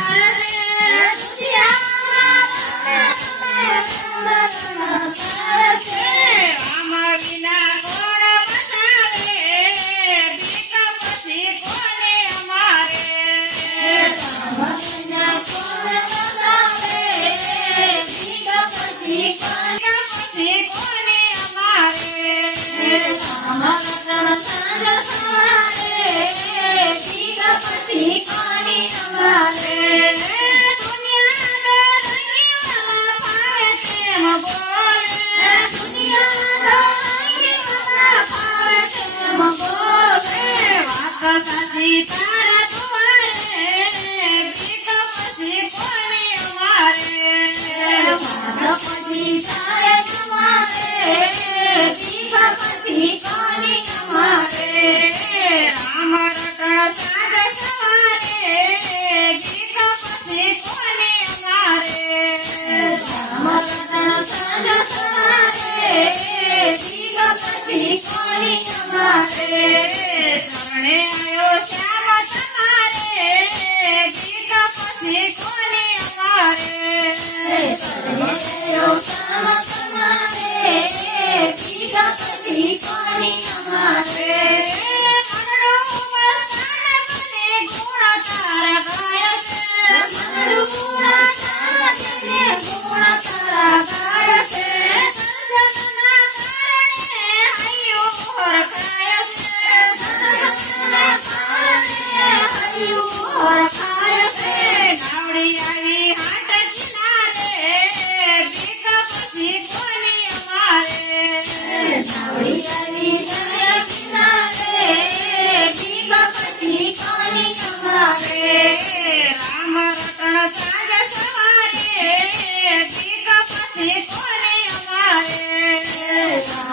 Yes. yes. શરણે આયો શ્યામ તમારે 안녕하세요.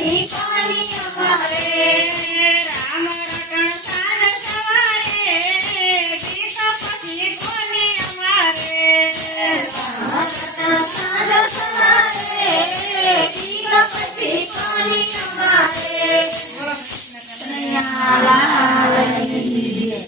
Keep on me,